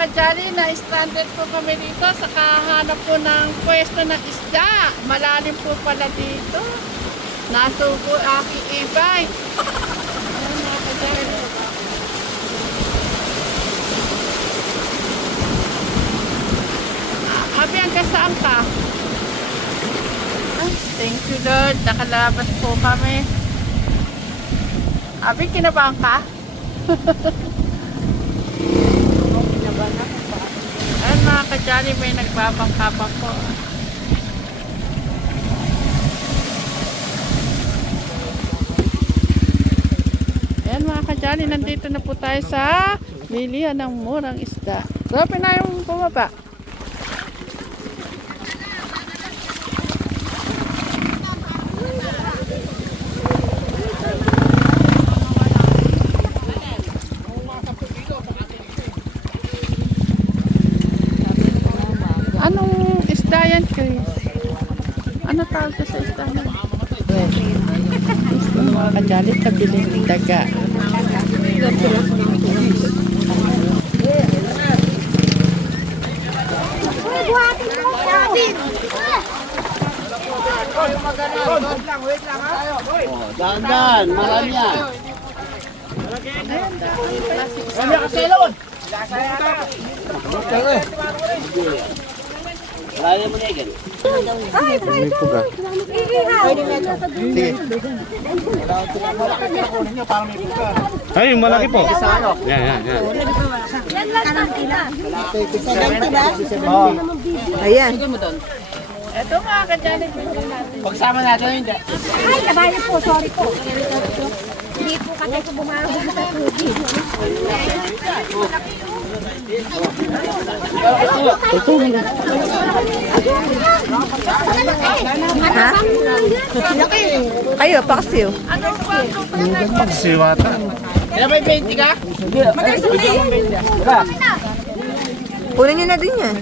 kajali, na-stranded po kami dito sa kahanap po ng pwesto ng isda. Malalim po pala dito. Nasubo aking e-bike. Ayan mga kajali. Abi, hanggang saan ka? Ah, thank you Lord. Nakalabas po kami. Abi, kinabahan ka? Ayan mga kajali, may nagbabangka pa po. Ayan mga kajali, nandito na po tayo sa bilihan ng murang isda. So, pinayong bumaba. Anong isda yan, Chris? Ano tawag ka sa isda na? Isda mga kajali, kabiling daga. Dahan-dahan, marami yan. Kami kasilod! Marami mo na yan. Ay, yung malaki po. Yan. Ayan. Ito mga kajali, bilhin natin. Pagsama natin, hindi. Ay, kabayo po. Sorry po. Hindi po kasi ko bumabog sa tubig. Ha? Kayo, paksiw. Siwata. Kaya may 20 ka? Kunin nyo na din yan.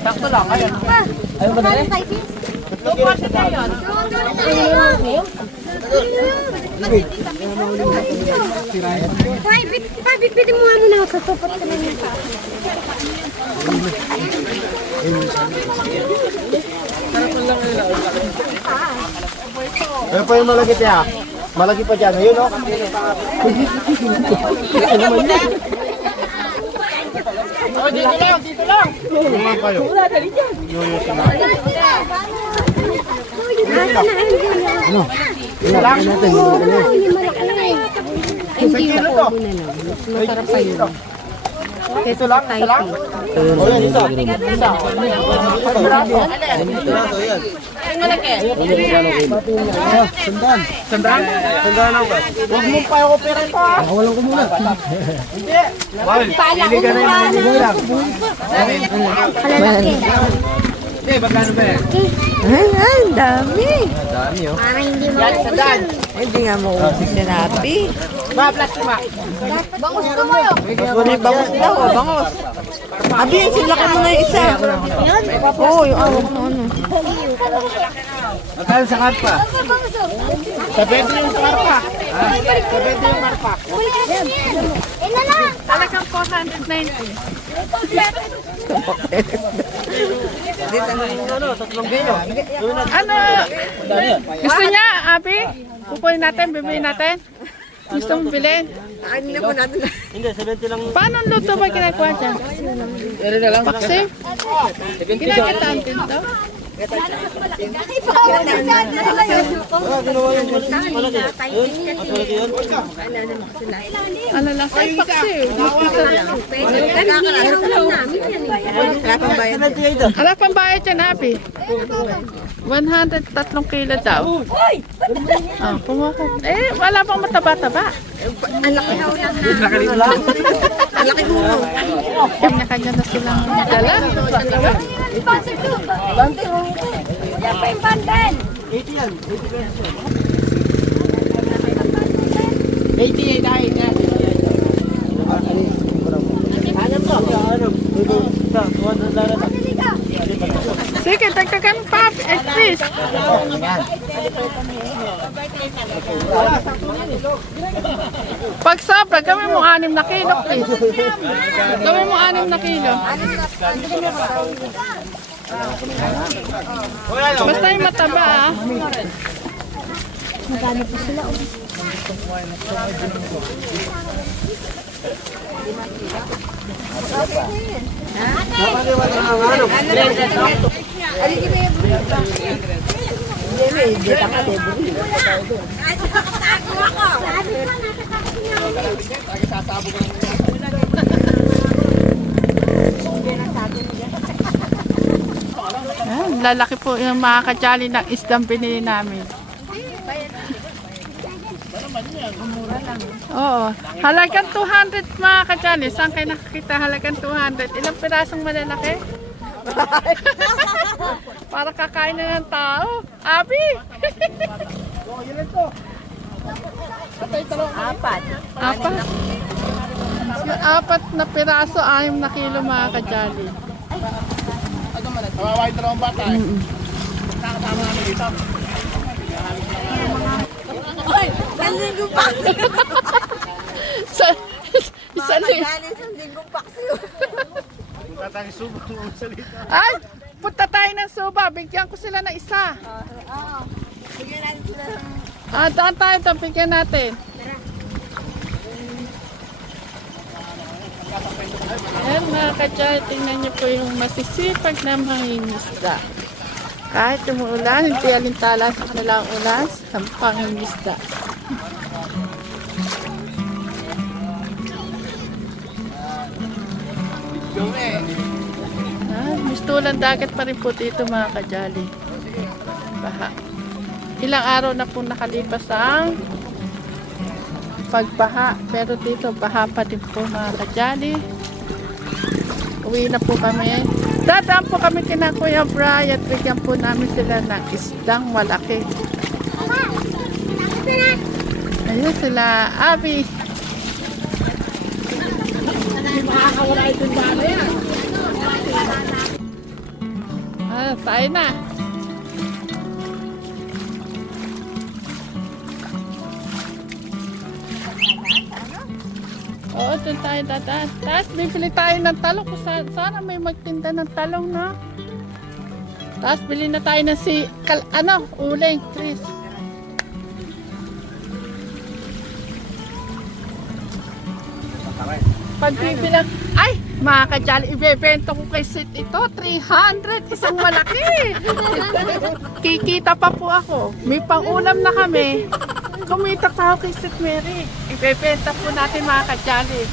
Sakto lang, ayun. Ayun ba na? Pwede mo ano na sa support ka naman. Ayun pa yung malaki niya. Malaki pa dyan. Ayun, no? Dito lang. Naman kayo. Hindi po muna lang. Masarap pa yun. Ito lang, isa lang. O yan, isa. Sandan lang ba? Huwag mong pa ako pera pa. Nakawalan ko muna. Hindi. Pili ka na yung lang. Malalaki. Hindi, magkano ba yan? Ay, dami. Dami, oh. Parang hindi mauusan. Hindi nga mauusan na napi. Plastic ba? Bangus ko mo yun. May bangus daw, bangus. Abi, sila ka muna yung isa. Oo, yung awak na ano. Magkano sa karpa? Sa 20 yung sa karpa. Sa 20 yung karpa. Talagang 490. Tatlong kilo. Ano? Gusto niya, Abi? Kukunin natin, bibiliin natin? Gusto mong bilhin? Ano na po natin? Hindi, 70 lang. Paano luto ba ginagawa dyan? Ere na lang. Paksiw? Ginagitaan din daw? Ginawa yung malaki. Malaki yun? Ano lang? Ay, paksiw. Wala pang bayad. Ala pang bayad dyan, Abi? 103 kilo daw. Ah, pumakot. Eh, wala pang mataba-taba. Ang laki daw lang. Ang laki mo. Kanya-kanya na silang dala. Yan pa yung bandel. 80 yan. 88 ay. Hanap ko. Hanap. Sige, dagdagan pa. At least. Pag sobra, gawin mo 6 na kilo, please. Gawin mo 6 na kilo. Basta yung mataba, ah. Lalaki po yung mga kajali ng isdang binili namin. Oo. Halagang 200 mga kajali. Saan kayo nakakita halagang 200? Ilang pirasong malalaki? Para kakain na ng tao. Abi! Apat. Yung 4 na piraso, 6 na kilo mga kajali. Kawawa yung dalawang bata eh. Nakakasama namin dito. Linggo paksi. Isa Isang linggo paksi. Punta tayo subang mga salita. Ay! Punta tayo ng Suba. Bigyan ko sila ng isa. Bigyan natin sila ng... Daan tayo ito. Bigyan natin. Ayan mga kajal, tingnan niyo po yung masisipag na mangingisda. Kahit umuulan, hindi alintalas na lang ulan sa pangingisda. Mistulan dagat pa rin po dito mga kajali. Baha. Ilang araw na po nakalipas ang pagbaha, pero dito baha pa din po mga kajali. Uwi na po kami. Dadaan po kami kina Kuya Bri at bigyan po namin sila ng isdang malaki. Ayun sila, Abi. Makakawala itong bala yan. Tayo na. Oo, doon tayo dadaan. Tapos bibili tayo ng talong. Sana may magtinda ng talong, no? Tapos bili na tayo ng uling, Chris. Pagbibilang, ay, mga kajali, ibebenta ko kay Sid ito, 300, isang malaki. Kikita pa po ako. May pang-ulam na kami. Kumita pa ako kay Sid Mary. Ibebenta po natin mga kajali.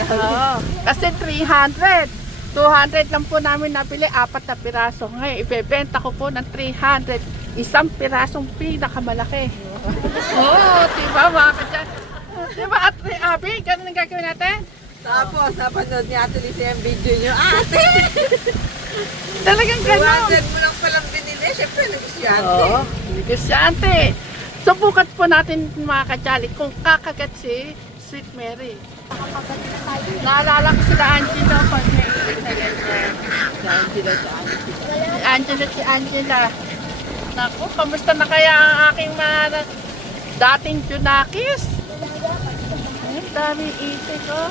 Oo, kasi 300. 200 lang po namin nabili, 4 na piraso. Ngayon, ibebenta ko po ng 300. Isang pirasong pinakamalaki. Oo, diba mga kajali? Diba, Abi, ganun ang gagawin natin? Tapos, napanood ni Ate Lisa yung video nyo. Ate! Talagang ganun. 200 mo lang palang binili. Siyempre, negosyante. Oo, negosyante. Subukan po natin mga kajali kung kakagat si Sweet Mary. Naalala ko sila Angela pag naiinig na ganyan. Si Angela. Naku, kamusta na kaya ang aking mga dating Junakis? Ayun, daming itik ko.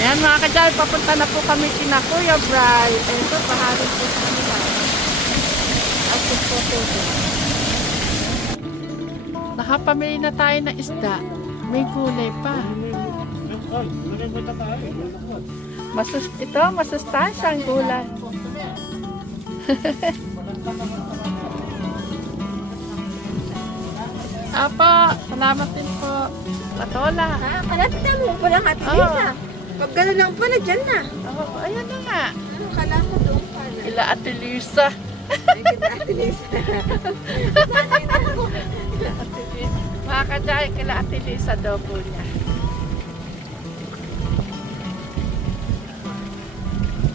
Ayan mga kajal, papunta na po kami kina Kuya Bri. Ayun po, paharin po sa kanila. At po po. Nakapamili na tayo ng isda. May gulay pa. Masustansya ang gulay. Apa, salamat din po. Patola. Kalapit na mo palang Ate Lisa. Pag gano'n lang pala, dyan na. Oh, ayan na nga. Ano, kala mo doon pala. Ila Ate Lisa. Ay, kita Ate Lisa. Mga kajay, kila Ate Lisa daw po niya.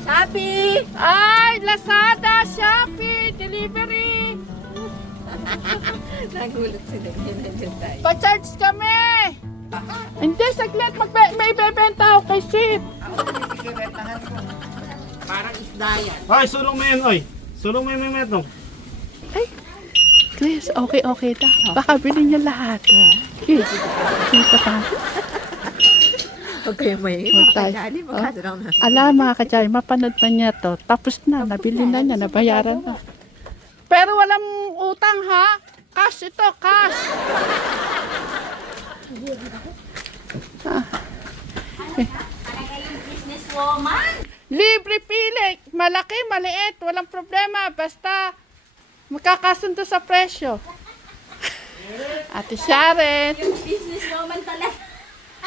Shopee! Ay, Lazada, Shopee, delivery. Nagulat sila. Nandiyan tayo. Pa-charge kami. Hindi, saglit. May bebenta ako kay Sweet. Parang isda yan. Ay, sulong mo yan, oy. Sulong mo yung metong. Ay, Chris, okay ta. Baka bilhin niya lahat. Okay. Kita pa. Huwag kayo may Huwag tayo. makakadali. Magkano lang na. Alam mga kachay, mapanood pa niya to. Tapos na, nabili na niya, nabayaran na. Pero walang utang ha. Cash ito, cash. Libre pili. Malaki, maliit. Walang problema. Basta magkakasundo sa presyo. Ate Sharon. Businesswoman talaga.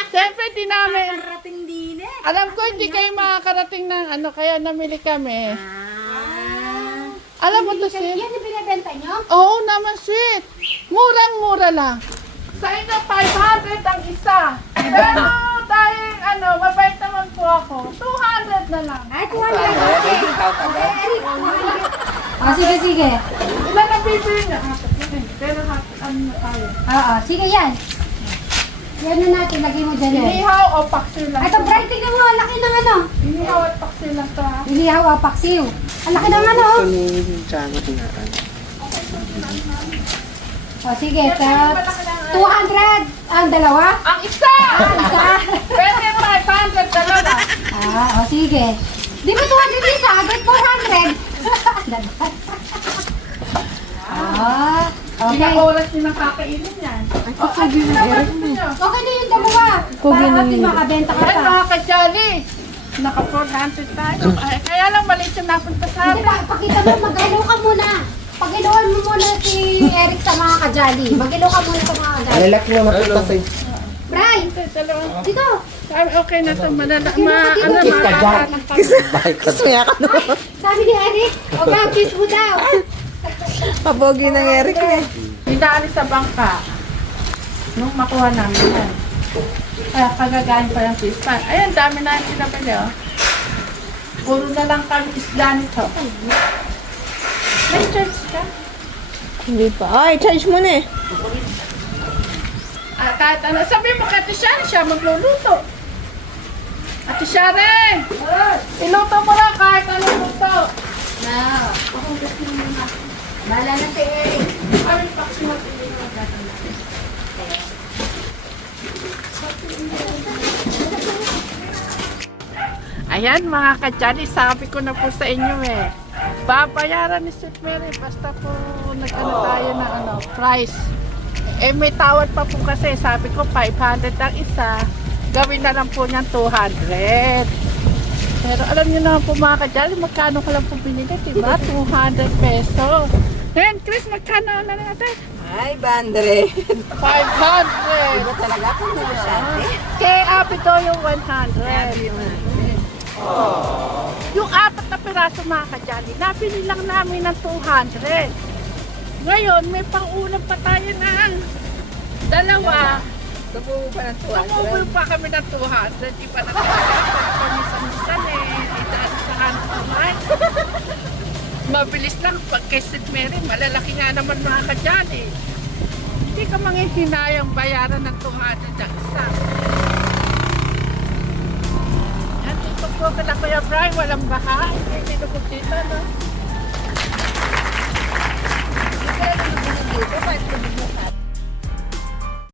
Siyempre, di namin. Karating din eh. Alam ko, hindi kayo makakarating ng ano, kaya namili kami. Alam mo to, sis? Yan yung binibenta nyo? Oo naman, sweet. Murang-mura lang. Sa inyo, 500 ang isa. Pero dahil, mabait naman po ako, 200 na lang. Ay, 200. Okay. Oh, sige, sige. Ilan ang bibili niya? Pero ano na tayo? Oo, sige yan. Yan na natin, lagay mo dyan yun. Inihaw o paksiw lang? Ito, bright, tignan mo, ang laki ng ano. Inihaw at paksiw lang to, ha? Ilihaw o paksiw. Ang laki ng ano. O, sige, 200 ang dalawa. Ang isa! Isa. Pwede 500, dalawa. O, sige. Di ba 200 isa? Agad 400. Okay. Ilang oras din ang kakainin yan. Okay Okay na yung dalawa. Para natin makabenta ka Ay, pa. mga ka-jolly. Naka-400 tayo. Ay, kaya lang maliit yung napunta sa Hindi amin. pa, pakita mo, mag-ilo ka muna. Pag-iluan mo muna si Eric sa mga kajali. Mag-ilo ka muna sa mga kajali. Lalaki na makita sa'yo. Bray, dito. Sabi, okay na ito. Kiss mo yan ka no. Sabi ni Eric, o kiss mo daw. Pabogi ng Eric eh. Dinaalis sa bangka. Nung makuha namin yan. Kaya kagagain pa yung fish pan. Ayan, dami na yung pinapili, oh. Puro na lang kami isda nito. May church ka? Hindi pa. Ay, charge mo na eh. Kahit ano, sabi mo kay Ate Sharon, siya magluluto. Ate Sharon! Iluto mo lang kahit anong luto. Na. Bala na si Eric. Kami paksi mo. Ayan mga kajali, sabi ko na po sa inyo eh. Babayaran ni St. Mary basta po nag-ano tayo na price. Eh may tawad pa po kasi, sabi ko 500 ang isa. Gawin na lang po niyan 200. Pero alam niyo naman po mga kajali, magkano ko lang po binili, diba? 200 pesos. Ngayon, Chris, magkano na natin? Ay, bandre. 500. Talaga kung negosyante. Kay Apito yung 100. Yung 4 na piraso mga kajali, nabili lang namin ng 200. Ngayon, may pang-ulam pa tayo ng dalawa. Tumubo pa ng Tumubol pa kami ng 200. Di pa nakakapagpamisan-misan eh. Dahil sa naman. Mabilis lang pag kay St. Mary, malalaki nga naman mga kajali. Hindi ka manghihinayang bayaran ng 200 ang isa. Yan, dito po kala Kuya Brian, walang baha. Hindi po dito, no? dito. Bakit ko